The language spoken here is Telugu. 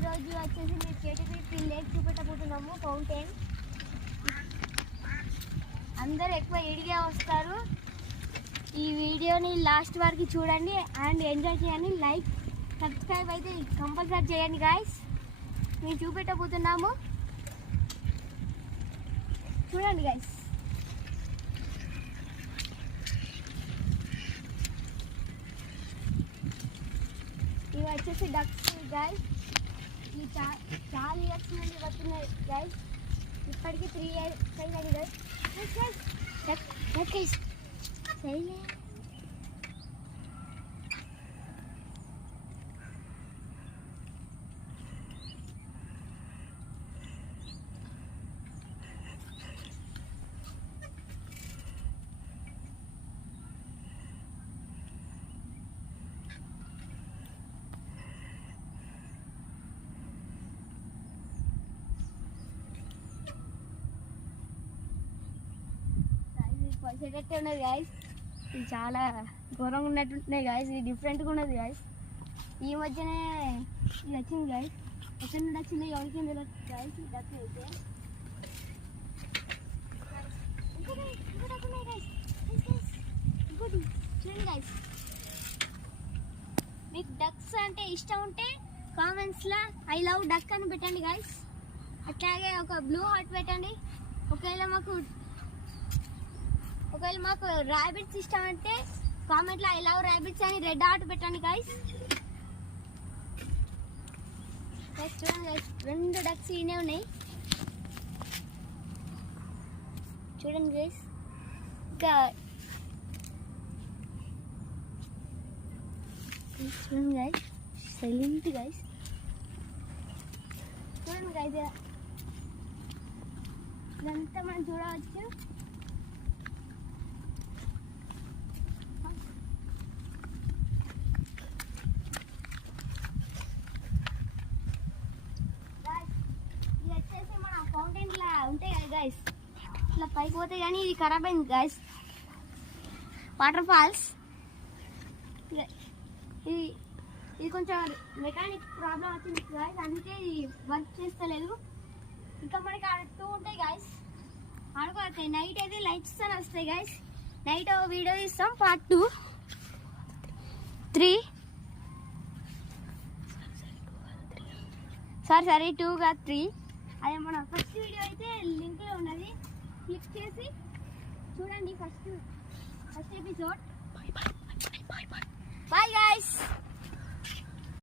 ఈరోజు వచ్చేసి మీ కేటీపీ లేక్ చూపెట్టబోతున్నాము. ఫౌంటైన్ అందరూ ఎక్కువ ఇడిగే వస్తారు. ఈ వీడియోని లాస్ట్ వరకు చూడండి అండ్ ఎంజాయ్ చేయండి. లైక్ సబ్స్క్రైబ్ అయితే కంపల్సరీ చేయండి గాయస్. మేము చూపెట్టబోతున్నాము, చూడండి గాయస్. ఇవి వచ్చేసి డక్స్ గాయస్. ఇవి చాలా ఇయర్స్ నుండి వస్తున్నాయి గాయస్. ఇప్పటికి 3 years అయింది గాయస్. పైసెట్టే ఉన్నది గాయస్. ఇది చాలా ఘోరంగా ఉన్నట్టున్నాయి గాయస్. ఇది డిఫరెంట్గా ఉన్నది గాయస్. ఈ మధ్యనే ఇది వచ్చింది గాయస్. ఎక్కడి నుండి వచ్చింది ఎవరికి తెలియదు గాయస్. ఇది డక్ అయితే చూడండి గాయస్. మీకు డక్స్ అంటే ఇష్టం ఉంటే కామెంట్స్లో ఐ లవ్ డక్ అని పెట్టండి గాయస్. అట్లాగే ఒక బ్లూ హార్ట్ పెట్టండి. ఒకవేళ మాకు ర్యాబిట్స్ ఇష్టం అంటే కామెంట్లో ఐ లవ్ ర్యాబిట్స్ అని రెడ్ హార్ట్ పెట్టండి గాయస్. చూడండి గాయస్, 2 డక్స్ ఈనే ఉన్నాయి. చూడండి గాయస్. ఇంకా చూడండి గాయస్, సైలెంట్ గాయస్. చూడండి గాయస్, ఇదంతా మనం చూడవచ్చు. ఫౌంటైన్ లా ఉంటాయి కదా గైస్, ఇట్లా పైకి పోతాయి కానీ ఇది ఖరాబ్ అయింది గైస్. వాటర్ ఫాల్స్ ఇది కొంచెం మెకానిక్ ప్రాబ్లం వచ్చింది గైస్, అందుకే ఇది వర్క్ చేస్తలేదు. ఇంకా మనకి ఆడ 2 ఉంటాయి గైస్, ఆడుకోవస్తాయి. నైట్ అయితే లైట్స్ అని వస్తాయి గైస్. నైట్ వీడియో తీస్తాం పార్ట్ 2, 3 సరే 2 కాదు 3. అదే మన ఫస్ట్ వీడియో అయితే లింక్లో ఉన్నది, క్లిక్ చేసి చూడండి ఫస్ట్ ఎపిసోడ్. Bye guys.